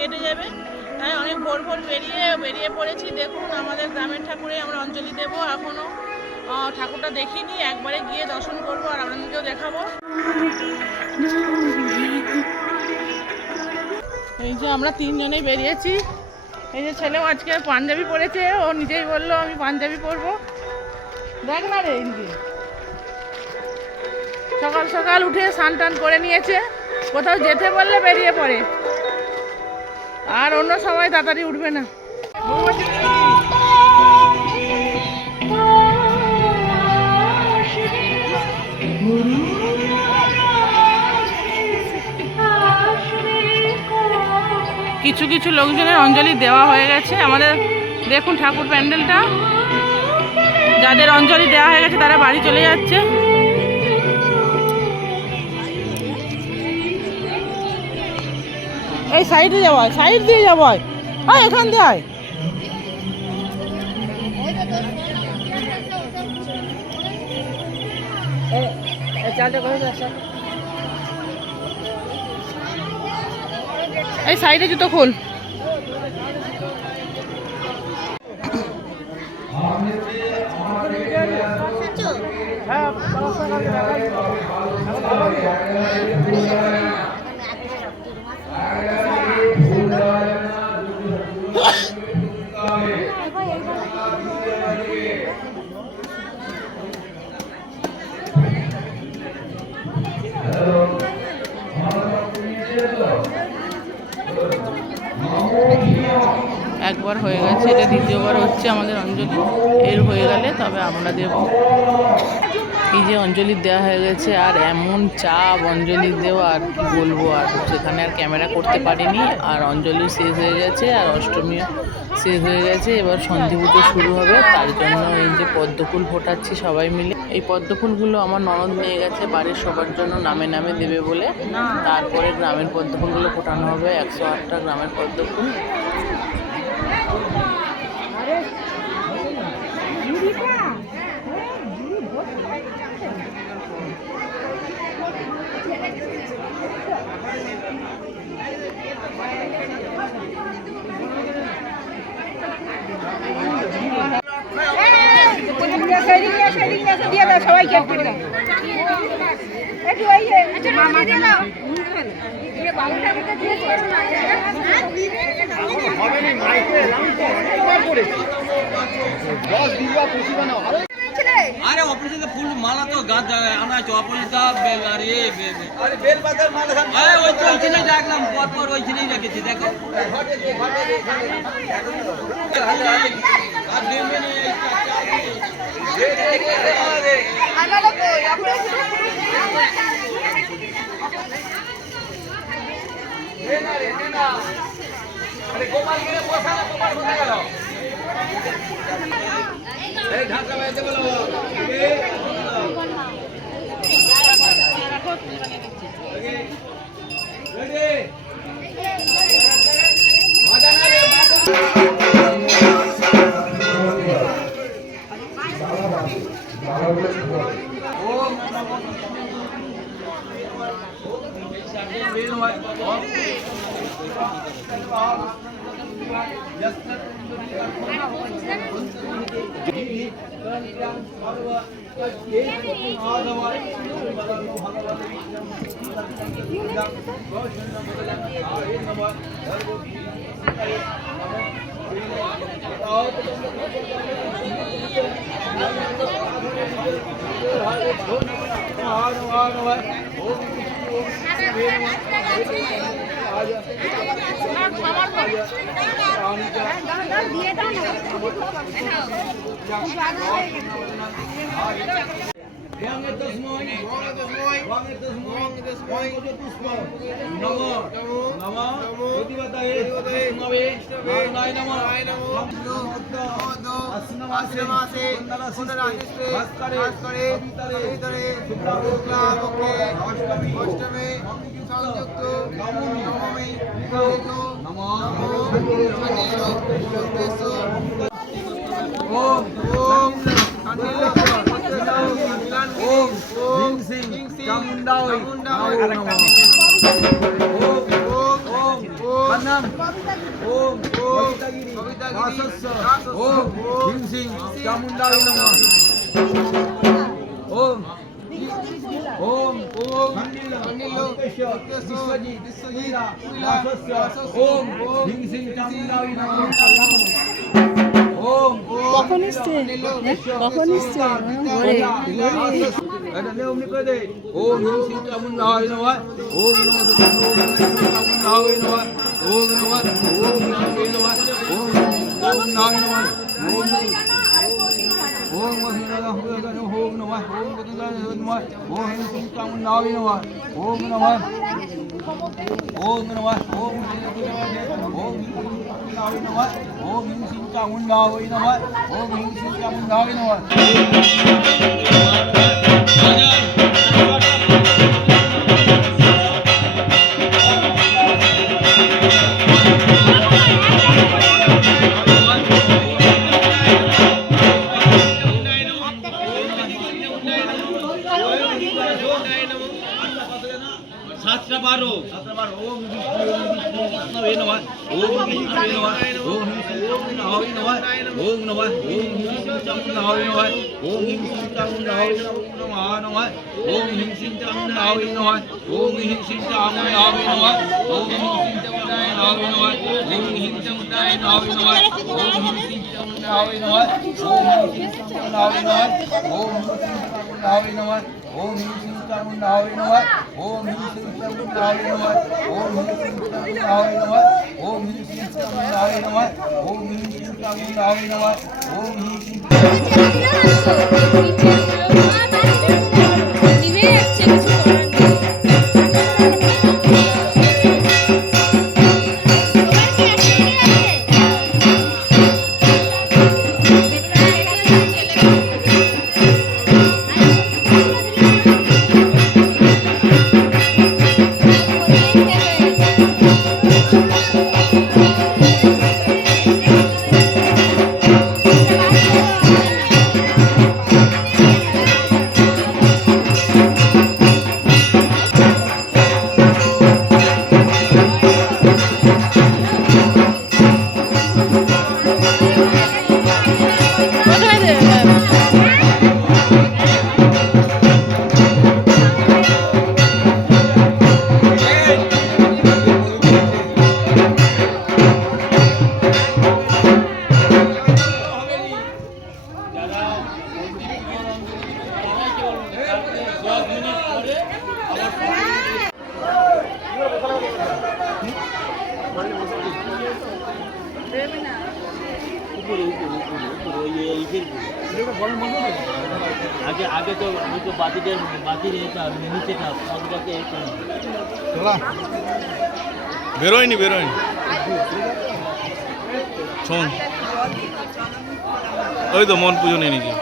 কেটে যাবে, তাই অনেক ভোর ভোর বেরিয়ে পড়েছি। দেখুন আমাদের গ্রামের ঠাকুরে আমরা অঞ্জলি দেবো। এখনও ঠাকুরটা দেখিনি, একবারে গিয়ে দর্শন করবো আর আপনাদেরকেও দেখাবো। এই যে আমরা তিনজনেই বেরিয়েছি। এই যে ছেলেও আজকে পাঞ্জাবি পরেছে, ও নিজেই বললো আমি পাঞ্জাবি পরবো। দেখ না রে, সকাল সকাল উঠে স্নান টান করে নিয়েছে, কোথাও যেতে বললে বেরিয়ে পড়ে, আর অন্য সময় তাড়াতাড়ি উঠবে না। কিছু কিছু লোকজনের অঞ্জলি দেওয়া হয়ে গেছে। আমাদের দেখুন ঠাকুর প্যান্ডেলটা, যাদের অঞ্জলি দেওয়া হয়ে গেছে তারা বাড়ি চলে যাচ্ছে। এই সাইডে যাওয়া, সাইড দিয়ে যাবো, এখান দিয়ে আয়। এই সাইডে জুতো খোল। একবার হয়ে গেছে, এটা দ্বিতীয়বার হচ্ছে আমাদের অঞ্জলি। এর হয়ে গেলে তবে আমরা দেব। এই যে অঞ্জলি দেওয়া হয়ে গেছে, আর এমন চাপ অঞ্জলি দেওয়া, আর কি বলবো। আর সেখানে আর ক্যামেরা করতে পারিনি। আর অঞ্জলি শেষ হয়ে গেছে, আর অষ্টমীও শেষ হয়ে গেছে। এবার সন্ধি পুজো শুরু হবে, তার জন্য এই যে পদ্মফুল ফোটাচ্ছি সবাই মিলে। এই পদ্মফুলগুলো আমার ননদ নিয়ে গেছে বাড়ির সবার জন্য নামে নামে দেবে বলে। তারপরে গ্রামের পদ্মফুলগুলো ফোটানো হবে, 108টা গ্রামের পদ্মফুল। আরে অপরিচিত ফুল মালা তো গাছ জায়গায় আমরা অপরিচিত আর আরে বেল পাতার মালা আরে ওই তো ওইখানেই রাখলাম, পর ওইখানেই রেখেছি। দেখো আর দেবে না আরে গোপাল গিয়ে বসা না, গোপাল কোথায় গেল? এই ঢাকা বাইতে বলো মজা না রে নাম ওম কবিতাগিরি দাসস্য ওম ভীম সিং চামুন্ডায় নমঃ ওম ওম ওম বিশ্বজিৎ দাসস্য ওম ভীম সিং চামুন্ডায় নমঃ ওম কখন এসছে কখন এসছে এটা নিয়ম করে দে ওম ভীম সিং চামুন্ডায় নমঃ ওম নমঃ চামুন্ডায় নমঃ ওম নমঃ ওম নামে নমঃ ওম ওম নামে নমঃ ওম ওম নমঃ ওম নমঃ ওম গদায় নমঃ ওম ভীম সিং চামুন্ডায় নমঃ ওম নমঃ ওম নমঃ ওম ওম নমঃ ওম ভীম সিং চামুন্ডায় নমঃ ওম ভীম সিং চামুন্ডায় নমঃ সাতটা বারো ওম বিষ্ণুবে নমঃ ওম বিষ্ণুবে নমঃ ওম নারায়ণায় নমঃ ওম নমঃ ওম চামুন্ডায় নমঃ ওম চামুন্ডায় নমঃ ওম চামুন্ডায় নমঃ ওম চামুন্ডায় নমঃ ওম চামুন্ডায় নমঃ ওম চামুন্ডায় নমঃ ওম চামুন্ডায় নমঃ ওম চামুন্ডায় নমঃ ওম চামুন্ডায় নমঃ ওম চামুন্ডায় নমঃ ওম চামুন্ডায় নমঃ ওম চামুন্ডায় নমঃ ওম চামুন্ডায় নমঃ ওম আগে আগে তো ওই তো বাতিদের এটা নিচেটা পদটাকে বেরোয়নি শোন ওই তো মন পুজো নিয়ে নিয়েছি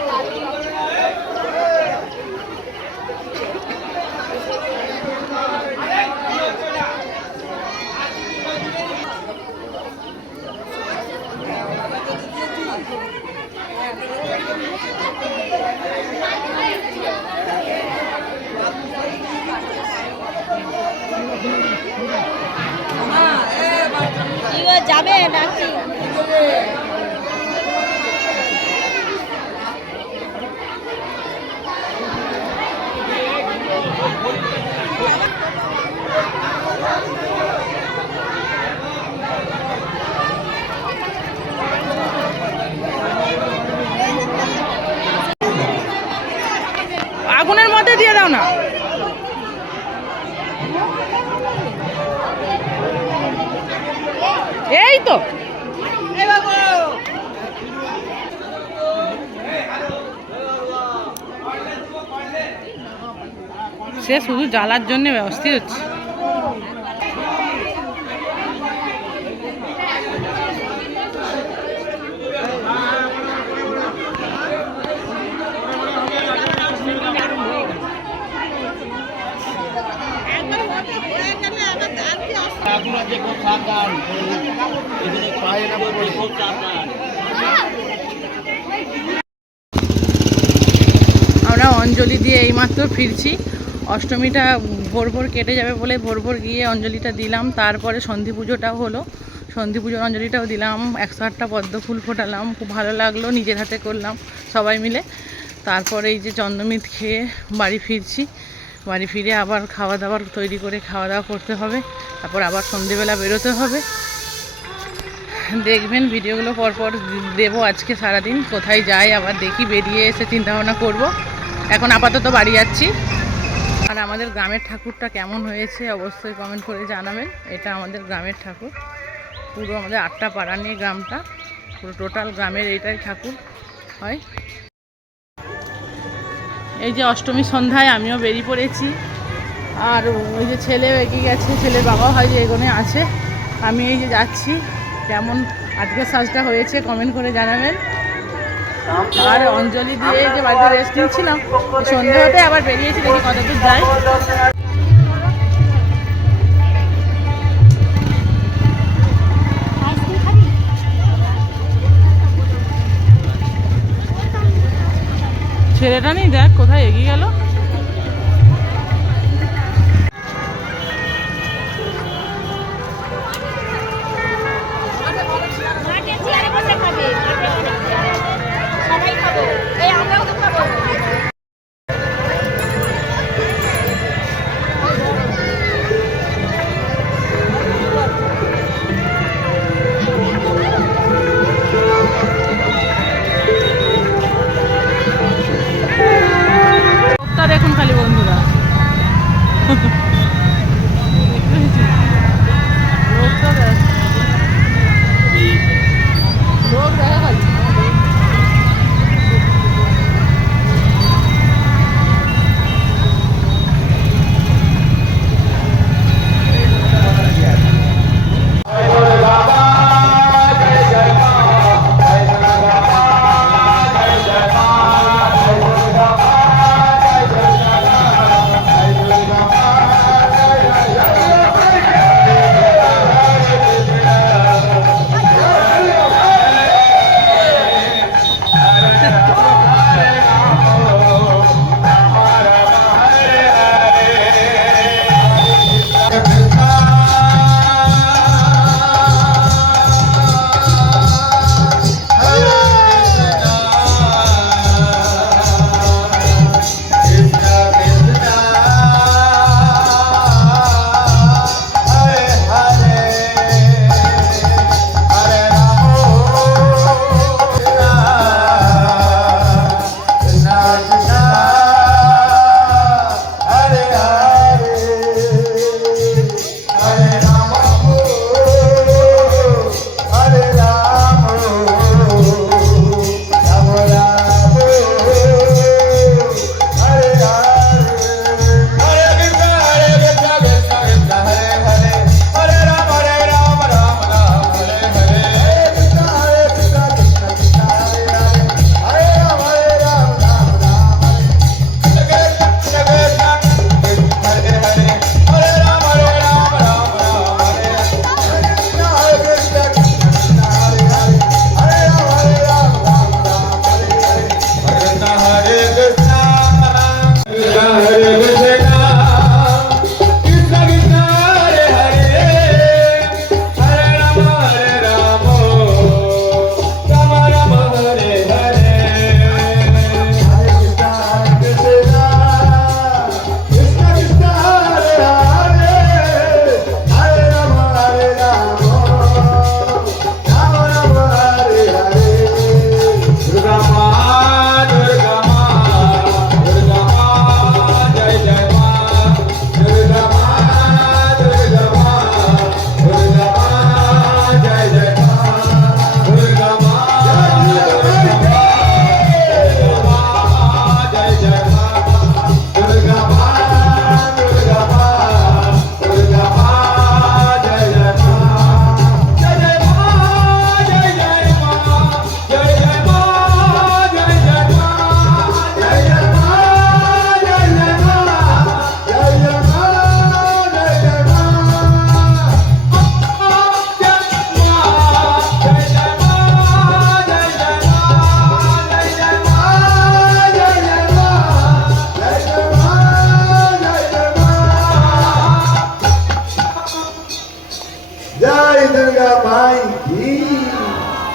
যাবে ডাকি আগুনের মধ্যে দিয়ে দাও না। এই তো সে শুধু জ্বালার জন্য ব্যবস্থিত হচ্ছে। আমরা অঞ্জলি দিয়ে এইমাত্র ফিরছি। অষ্টমীটা ভোর ভোর কেটে যাবে বলে ভোর ভোর গিয়ে অঞ্জলিটা দিলাম। তারপরে সন্ধি পুজোটাও হলো, সন্ধি পুজোর অঞ্জলিটাও দিলাম, 108টা পদ্ম ফুল ফোটালাম, খুব ভালো লাগলো, নিজের হাতে করলাম সবাই মিলে। তারপরে এই যে চন্দ্রমিত খেয়ে বাড়ি ফিরছি, বাড়ি ফিরে আবার খাওয়া দাওয়ার তৈরি করে খাওয়া দাওয়া করতে হবে, তারপর আবার সন্ধেবেলা বেরোতে হবে। দেখবেন ভিডিওগুলো পরপর দেবো আজকে সারাদিন, কোথায় যাই আবার দেখি, বেরিয়ে এসে চিন্তাভাবনা করব। এখন আপাতত বাড়ি যাচ্ছি। আর আমাদের গ্রামের ঠাকুরটা কেমন হয়েছে অবশ্যই কমেন্ট করে জানাবেন। এটা আমাদের গ্রামের ঠাকুর, পুরো আমাদের 8টা পাড়া নিয়ে গ্রামটা, পুরো টোটাল গ্রামের এইটাই ঠাকুর হয়। এই যে অষ্টমী সন্ধ্যায় আমিও বেরিয়ে পড়েছি, আর ওই যে ছেলে এগিয়ে গেছে, ছেলের বাবা হয় যে এগোনে আছে, আমি এই যে যাচ্ছি। কেমন আজকের সাজটা হয়েছে কমেন্ট করে জানাবেন। আর অঞ্জলি দিয়ে যে বাড়িতে রেস্ট নিচ্ছিলাম, সন্ধ্যে হতে আবার বেরিয়েছি, দেখি কতদূর যাই। ছেলেটা নেই, দেখ কোথায় এগিয়ে গেল। দেখুন খালি বন্ধুরা, লোক দেখা খালি।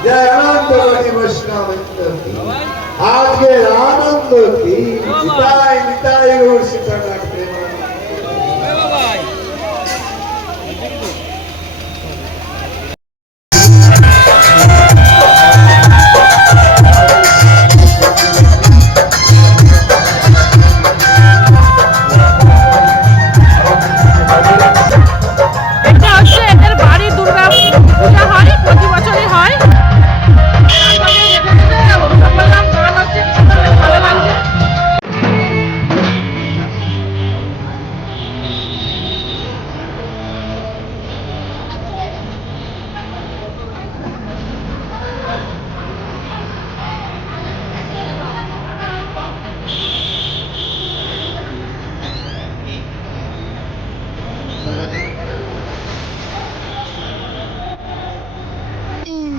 জয় আনন্দ করি বৈষ্ণব কি আজকের আনন্দ কি নিতাই নিতাই গৌর সীতানাথ প্রেমানন্দ। এটা হচ্ছে এদের বাড়ি দুর্গা পূজা হয়, প্রতি বছরই হয়। ভালো লাগছে।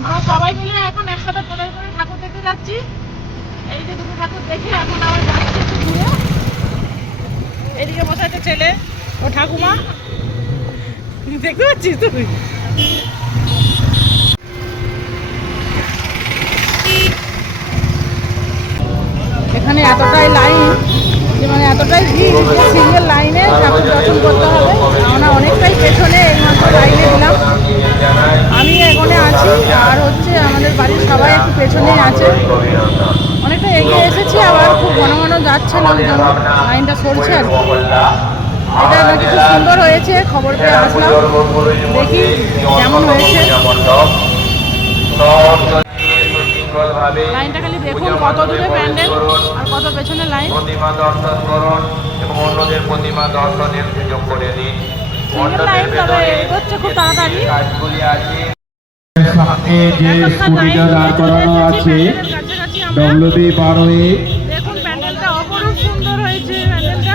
আমরা সবাই মিলে এখন একসাথে টোটাল করে ঠাকুর দেখতে যাচ্ছি। এই যে দুটো ঠাকুর দেখে এখন আবার যাচ্ছি একটু দূরে। এদিকে বসে আছে ছেলে ও ঠাকুমা, দেখতে পাচ্ছিস তুই? এখানে এতটাই লাইন যে মানে এতটাই ভিড়, সিঙ্গেল লাইনে ঠাকুর দর্শন করতে হবে। আমরা অনেকটাই পেছনে এইমাত্র লাইনে দিলাম, আমি এখানে আছি আর হচ্ছে আমাদের বাড়ির সবাই একটু পেছনে আছে। অনেকটা এগিয়ে এসেছি, আবার খুব ঘন ঘন যাচ্ছে লোকজন, লাইনটা সরছে আর কি। এটা নাকি খুব সুন্দর হয়েছে, খবর পেয়ে আসলাম, দেখি কেমন হয়েছে। লাইনটা খালি দেখুন কত দূরে প্যান্ডেল আর কত পেছনে লাইন। প্রতিমা দর্শন করুন এবং অন্যদের প্রতিমা দর্শনের সুযোগ করে দিন। লাইন তবে এগোচ্ছে খুব তাড়াতাড়ি। কাজগুলি আছে সামনে যে স্কুটিটা দাঁড় করানো আছে ডব্লিউবি পার হয়ে দেখুন প্যান্ডেলটা অপরূপ সুন্দর হয়েছে। প্যান্ডেলটা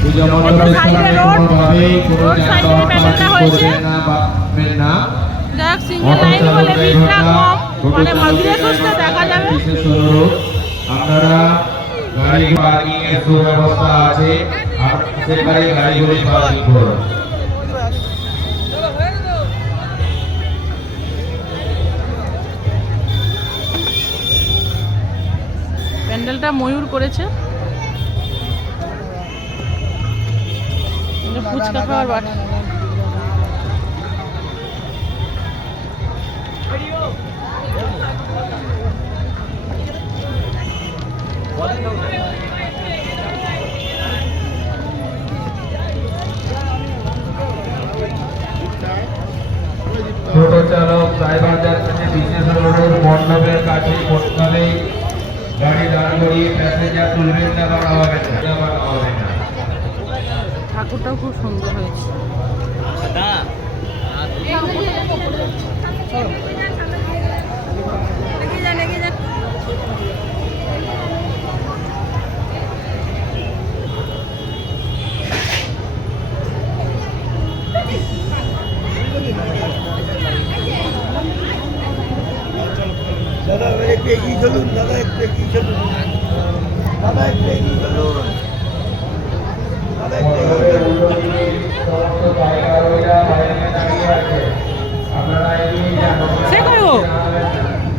পূজা মণ্ডপের সামনে কোনোভাবেই কোনো যানবাহন পার্কিং করবেন না বা করবেন না। যাক সিঙ্গেল লাইন হলে ভিড়টা কম, মানে ধীরে সুস্থে দেখা যাবে। বিশেষ অনুরোধ আপনারা গাড়ি পার্কিং এর সুব্যবস্থা আছে, আপনারা সেখানে গাড়িগুলি পার্কিং করুন। প্যান্ডেলটা ময়ূর করেছে, ফুচকা খাওয়ার বাট। ছোট চালক ড্রাইভারদের কাছে বিশেষ অনুরোধ, মণ্ডপের কাছে কোথাও গাড়ি দাঁড় করিয়ে প্যাসেঞ্জার তুলবেন না বা নামাবেন না। ঠাকুরটাও খুব সুন্দর হয়েছে। দাদা একটু এগিয়ে চলুন, দাদা একটু এগিয়ে চলুন, দাদা একটু এগিয়ে চলুন, দাদা একটু এগিয়ে চলুন। সে কই গো?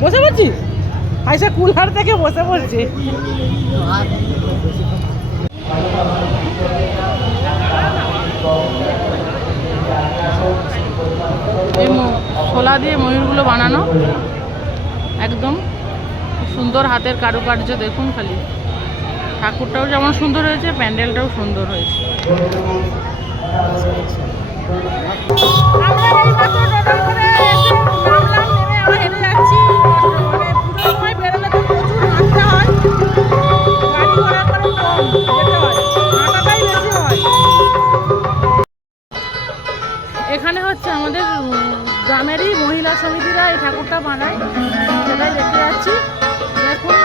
বসে পড়ছিস? আইসা কুলহার থেকে বসে পড়ছি। এই শোলা দিয়ে ময়ূরগুলো বানানো, একদম সুন্দর হাতের কারুকার্য দেখুন খালি। ঠাকুরটাও যেমন সুন্দর হয়েছে, প্যান্ডেলটাও সুন্দর হয়েছে। আমরা এই মাত্র টোটাল করে এসে নামলাম, নেমে আমরা হেঁটে যাচ্ছি। মানে পুজোর সময় বেরোলে তো প্রচুর হাঁটতে হয়, গাড়ি ঘোড়া করে কম যেতে হয়, হাঁটাটাই বেশি হয়। এখানে হচ্ছে আমাদের গ্রামেরই মহিলা সমিতিরা এই ঠাকুরটা বানায়, সেটাই দেখতে যাচ্ছি। দেখুন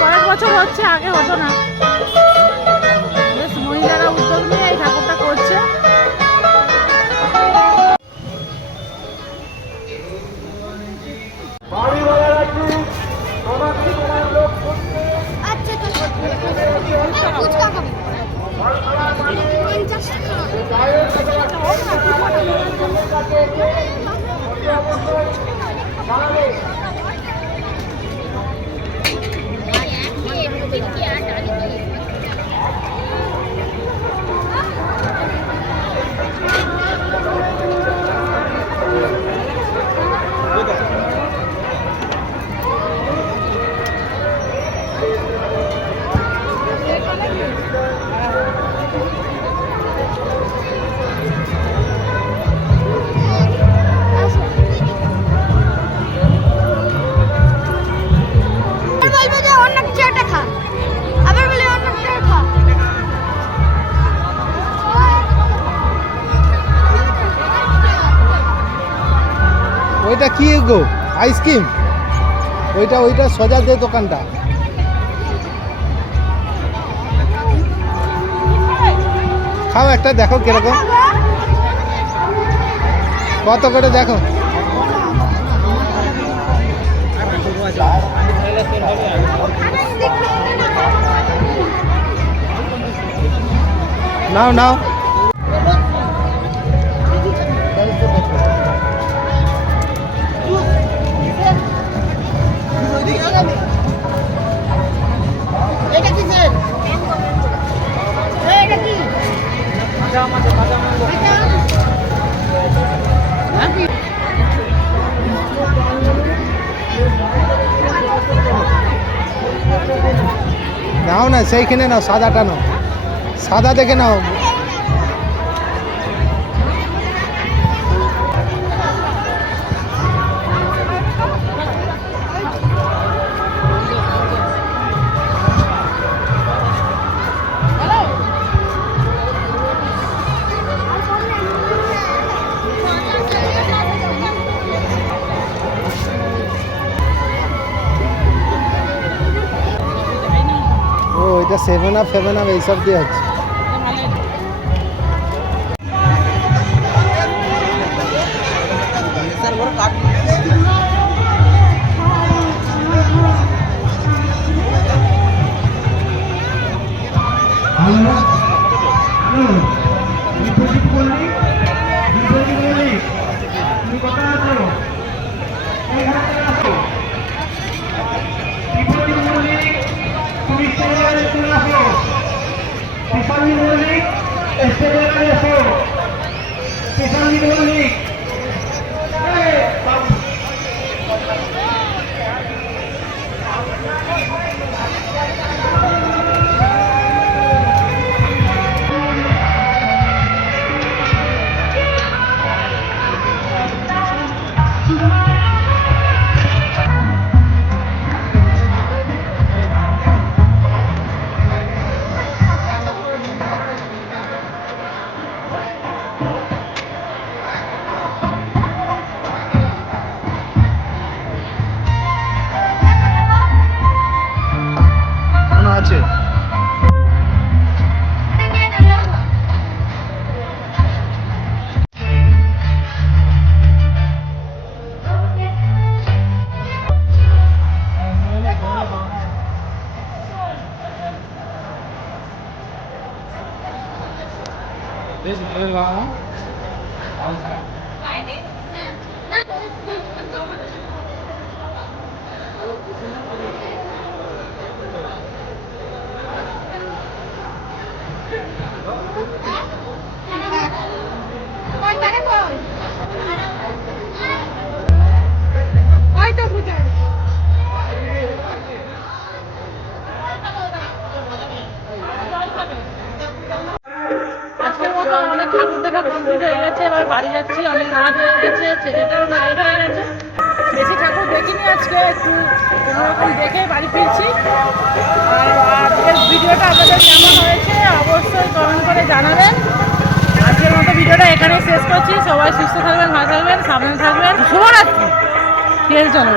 কয়েক বছর হচ্ছে, আগে হতো না। বেশ মহিলারা উদ্যোগ নিয়ে এই ঠাকুরটা করছে। ফুচকা খাবো। এটা কি গো আইসক্রিম? ওইটা সোজা দে দোকানটা। খাও একটা, দেখো কিরকম, কত করে দেখো। নাও নাও। নাও না, সেইখানে নাও, সাদাটা নাও, সাদা দেখে নাও। ও এটা 7 আপ এইসব দিয়ে হচ্ছে। আছে বেশ ভালো লাগা। আজকের মতো অনেক ঠাকুর দেখা কমপ্লিট হয়ে গেছে, এবার বাড়ি যাচ্ছি। অনেক রাত হয়ে গেছে, ছেলেটাও রাত হয়ে গেছে। বেশি ঠাকুর দেখিনি আজকে, একটু কোনোরকম দেখে বাড়ি ফিরছি। আর আজকের ভিডিওটা আপনাদের কেমন হয়েছে অবশ্যই কমেন্ট করে জানাবেন। আজকের মতো ভিডিওটা এখানে শেষ করছি। সবাই সুস্থ থাকবেন, ভালো থাকবেন, সাবধানে থাকবেন। শুভরাত্রি। চলো